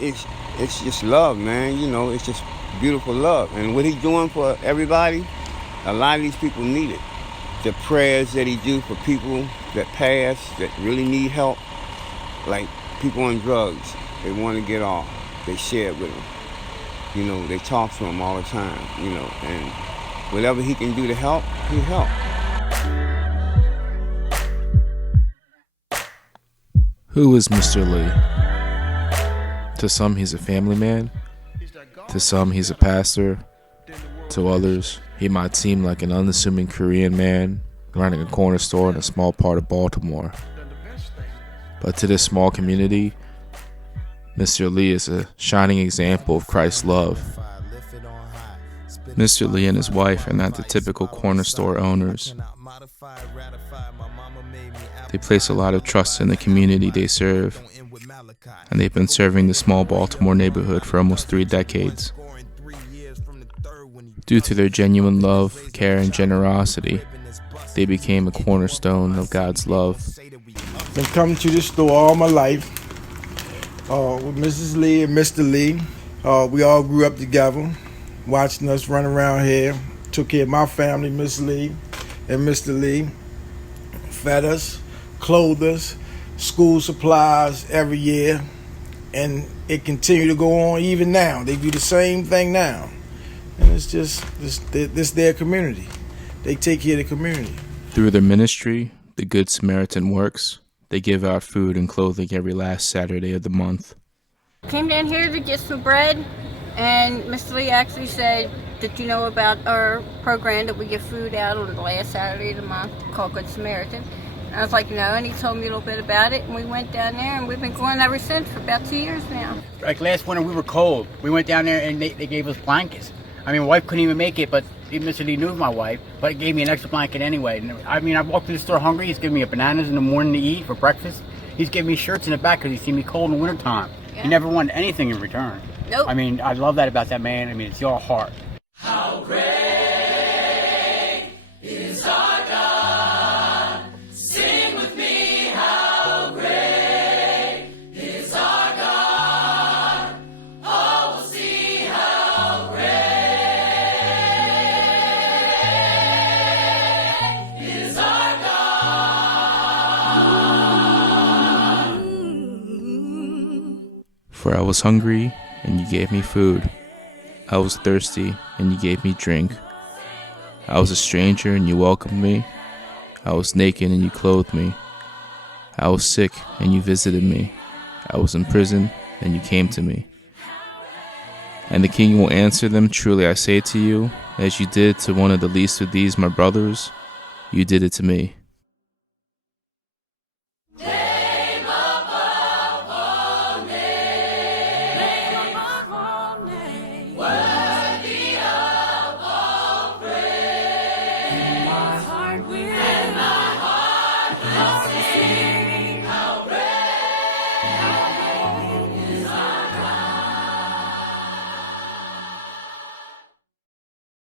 it's just love, man. You know, it's just beautiful love. And what he's doing for everybody, a lot of these people need it. The prayers that he do for people that pass, that really need help, like people on drugs, they want to get off. They share it with them. You know, they talk to him all the time, you know, and whatever he can do to help, he help. Who is Mr. Lee? To some, he's a family man. To some, he's a pastor. To others, he might seem like an unassuming Korean man running a corner store in a small part of Baltimore. But to this small community, Mr. Lee is a shining example of Christ's love. Mr. Lee and his wife are not the typical corner store owners. They place a lot of trust in the community they serve, and they've been serving the small Baltimore neighborhood for almost 3 decades. Due to their genuine love, care, and generosity, they became a cornerstone of God's love. I've been coming to this store all my life with Mrs. Lee and Mr. Lee. We all grew up together, watching us run around here. Took care of my family, Miss Lee and Mr. Lee. Fed us, clothed us, school supplies every year. And it continued to go on even now. They do the same thing now. And it's just, this their community. They take care of the community. Through their ministry, the Good Samaritan Works, they give out food and clothing every last Saturday of the month. Came down here to get some bread, and Mr. Lee actually said, "Did you know about our program that we give food out on the last Saturday of the month called Good Samaritan?" And I was like, "No," and he told me a little bit about it, and we went down there, and we've been going ever since for about 2 years now. Like last winter, we were cold. We went down there, and they gave us blankets. I mean, my wife couldn't even make it, but Mr. Lee knew my wife, but he gave me an extra blanket anyway. And I mean, I walked to the store hungry. He's giving me bananas in the morning to eat for breakfast. He's giving me shirts in the back because he's seen me cold in the wintertime. Yeah. He never wanted anything in return. Nope. I mean, I love that about that man. I mean, it's your heart. How great is our God? Sing with me, how great is our God? Oh, we'll see how great is our God. For I was hungry, and you gave me food. I was thirsty, and you gave me drink. I was a stranger, and you welcomed me. I was naked, and you clothed me. I was sick, and you visited me. I was in prison, and you came to me. And the king will answer them, "Truly I say to you, as you did to one of the least of these, my brothers, you did it to me." Name above all names, worthy of all praise. And my heart will sing.